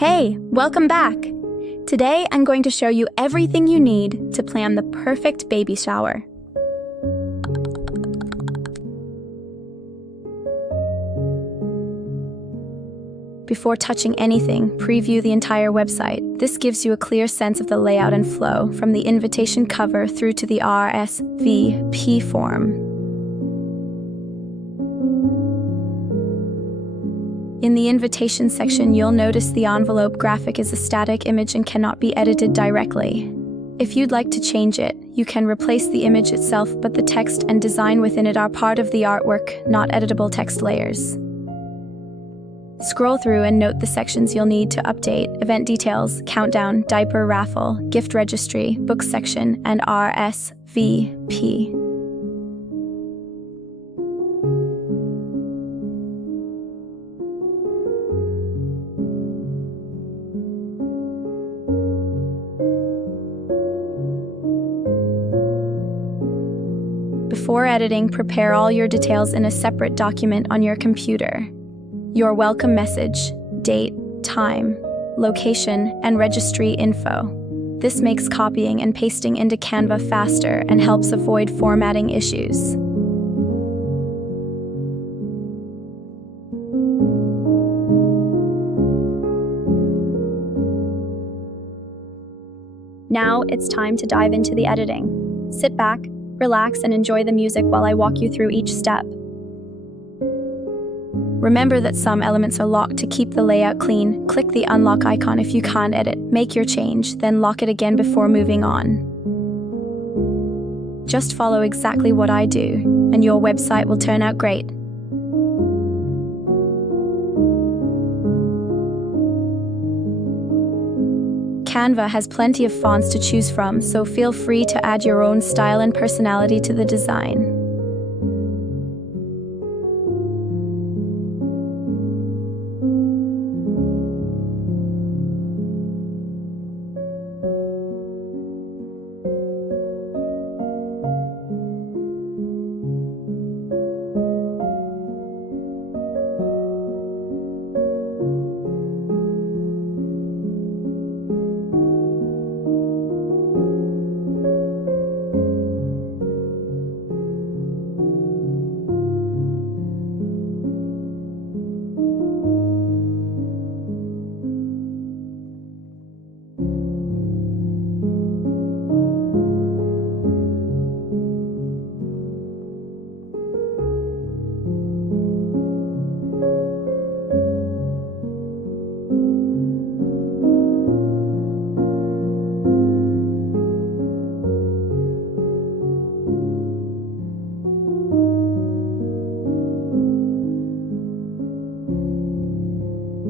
Hey, welcome back! Today I'm going to show you everything you need to plan the perfect baby shower. Before touching anything, preview the entire website. This gives you a clear sense of the layout and flow, from the invitation cover through to the RSVP form. In the invitation section, you'll notice the envelope graphic is a static image and cannot be edited directly. If you'd like to change it, you can replace the image itself, but the text and design within it are part of the artwork, not editable text layers. Scroll through and note the sections you'll need to update: event details, countdown, diaper, raffle, gift registry, book section, and RSVP. Before editing, prepare all your details in a separate document on your computer. Your welcome message, date, time, location, and registry info. This makes copying and pasting into Canva faster and helps avoid formatting issues. Now it's time to dive into the editing. Sit back, relax, and enjoy the music while I walk you through each step. Remember that some elements are locked. To keep the layout clean, click the unlock icon. If you can't edit, make your change, then lock it again before moving on. Just follow exactly what I do, and your website will turn out great. Canva has plenty of fonts to choose from, so feel free to add your own style and personality to the design.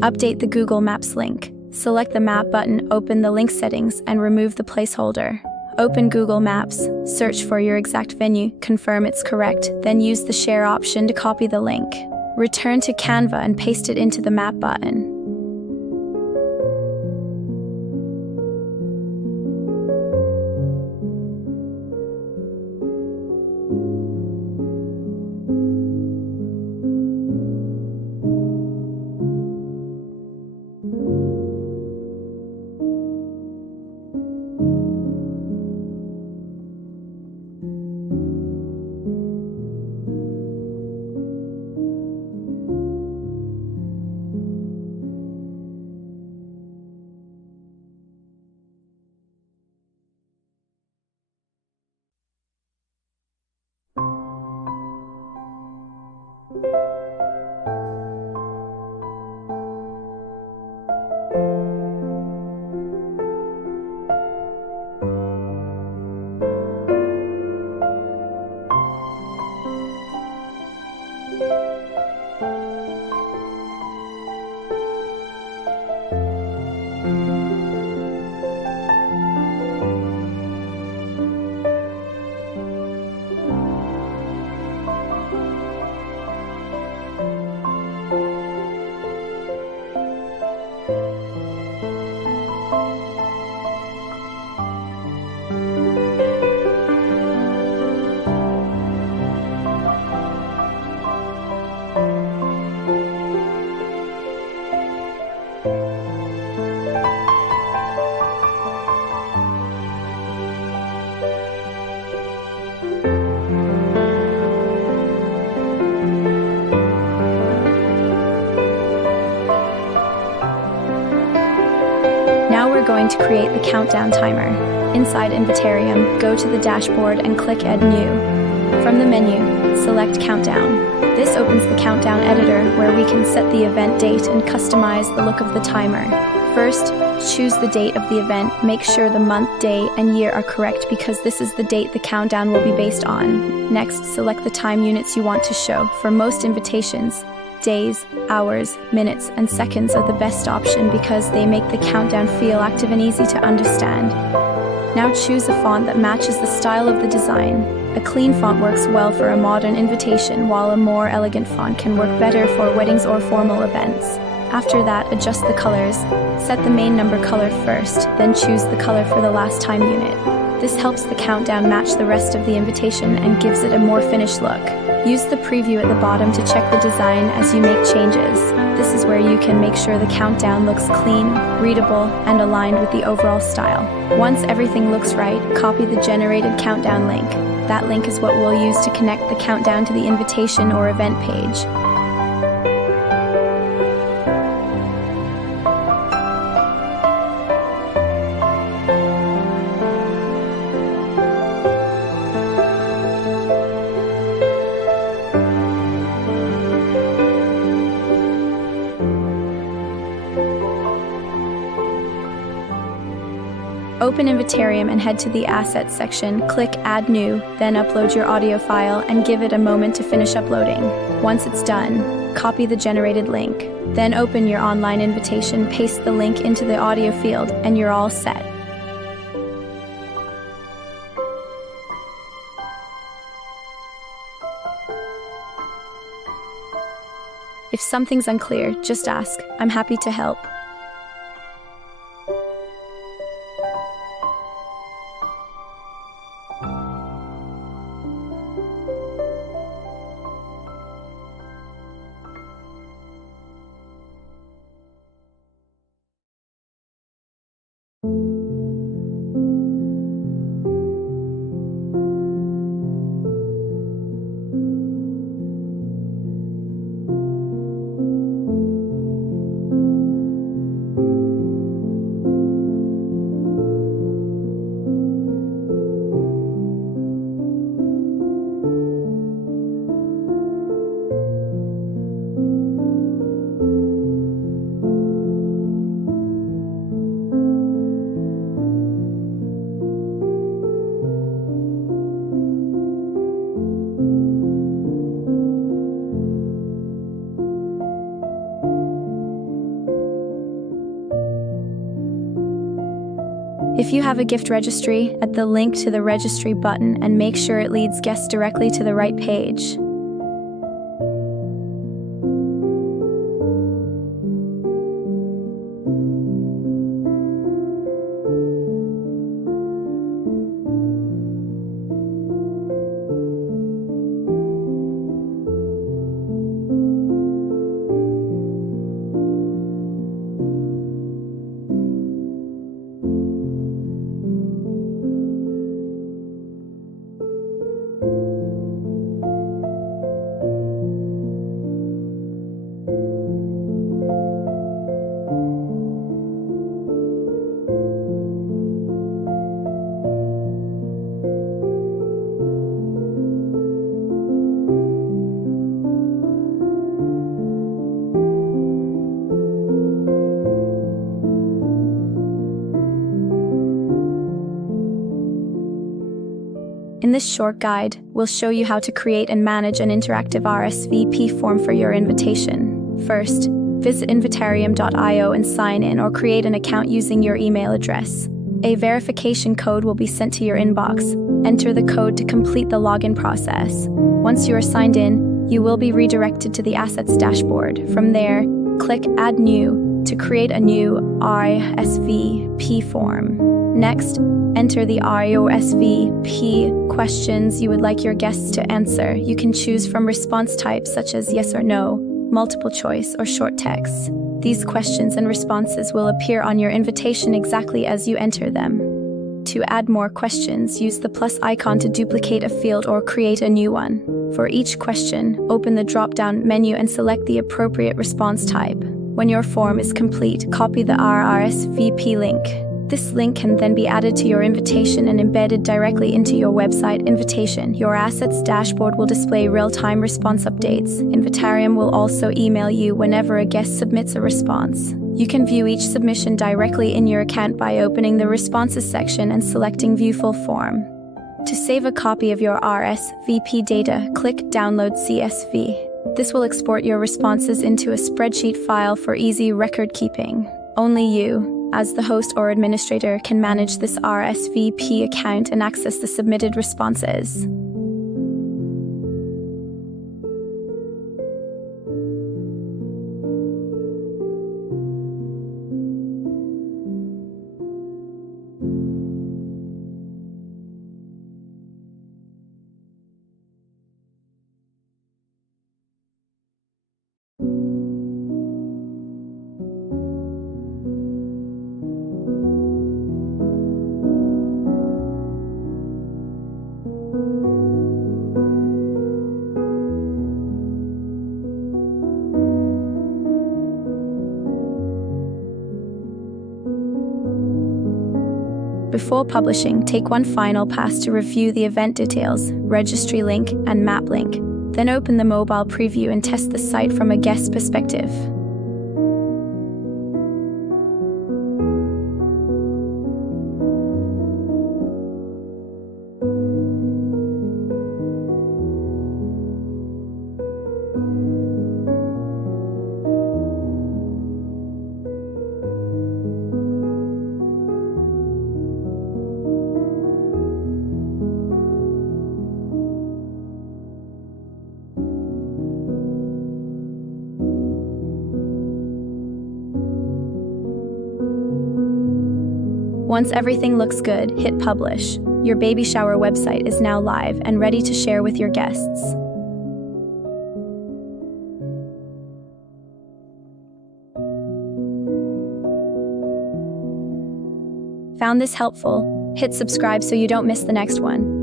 Update the Google Maps link. Select the map button, open the link settings, and remove the placeholder. Open Google Maps, search for your exact venue, confirm it's correct, then use the share option to copy the link. Return to Canva and paste it into the map button. we're going to create the countdown timer. Inside Invitarium, go to the dashboard and click Add New. From the menu, select Countdown. This opens the countdown editor where we can set the event date and customize the look of the timer. First, choose the date of the event. Make sure the month, day, and year are correct because this is the date the countdown will be based on. Next, select the time units you want to show. For most invitations, days, hours, minutes, and seconds are the best option because they make the countdown feel active and easy to understand. Now choose a font that matches the style of the design. A clean font works well for a modern invitation, while a more elegant font can work better for weddings or formal events. After that, adjust the colors. Set the main number color first, then choose the color for the last time unit. This helps the countdown match the rest of the invitation and gives it a more finished look. Use the preview at the bottom to check the design as you make changes. This is where you can make sure the countdown looks clean, readable, and aligned with the overall style. Once everything looks right, copy the generated countdown link. That link is what we'll use to connect the countdown to the invitation or event page. Open Invitarium and head to the Assets section, click Add New, then upload your audio file and give it a moment to finish uploading. Once it's done, copy the generated link. Then open your online invitation, paste the link into the audio field, and you're all set. If something's unclear, just ask. I'm happy to help. If you have a gift registry, add the link to the registry button and make sure it leads guests directly to the right page. In this short guide, we'll show you how to create and manage an interactive RSVP form for your invitation. First, visit invitarium.io and sign in or create an account using your email address. A verification code will be sent to your inbox. Enter the code to complete the login process. Once you are signed in, you will be redirected to the Assets dashboard. From there, click Add New to create a new RSVP form. Next, enter the RSVP questions you would like your guests to answer. You can choose from response types such as yes or no, multiple choice, or short text. These questions and responses will appear on your invitation exactly as you enter them. To add more questions, use the plus icon to duplicate a field or create a new one. For each question, open the drop-down menu and select the appropriate response type. When your form is complete, copy the RSVP link. This link can then be added to your invitation and embedded directly into your website invitation. Your assets dashboard will display real-time response updates. Invitarium will also email you whenever a guest submits a response. You can view each submission directly in your account by opening the Responses section and selecting View Full Form. To save a copy of your RSVP data, click Download CSV. This will export your responses into a spreadsheet file for easy record keeping. Only you, as the host or administrator, can manage this RSVP account and access the submitted responses. Before publishing, take one final pass to review the event details, registry link, and map link. Then open the mobile preview and test the site from a guest perspective. Once everything looks good, hit publish. Your baby shower website is now live and ready to share with your guests. Found this helpful? Hit subscribe so you don't miss the next one.